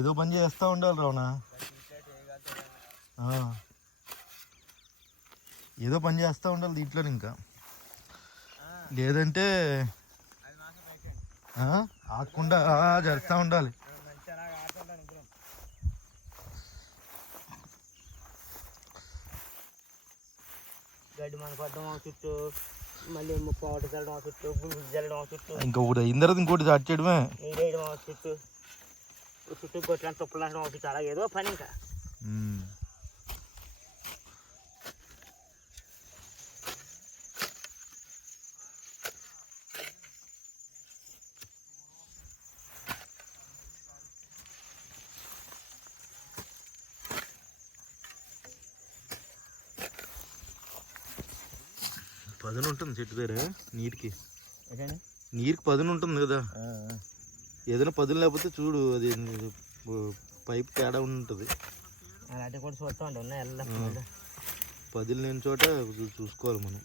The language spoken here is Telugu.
ఏదో పని చేస్తూ ఉండాలి రావణ. ఏదో పని చేస్తూ ఉండాలి దీంట్లో, ఇంకా లేదంటే ఆకుండా జరుస్తూ ఉండాలి. గడ్డి మన పడ్డం చుట్టూ, మళ్ళీ పౌడర్ చల్లడం చుట్టూ, గుళ్ళు చల్లడం చుట్టూ, ఇంకొకటి అయిన తర్వాత ఇంకోటి స్టార్ట్ చేయడమే. నీళ్ళు వేయడం చుట్టూ, చుట్టూ కొట్టడం తుప్పలు అనడం చుట్టూ, అలా ఏదో పని ఇంకా. పదును ఉంటుంది చెట్టు దగ్గర, నీటికి పదును ఉంటుంది కదా. ఏదైనా పదును లేకపోతే చూడు, అది పైప్ తేడా ఉంటుంది. అలాంటివి కూడా చూస్తూ ఉంటాం. పదులు లేని చోట చూసుకోవాలి మనం.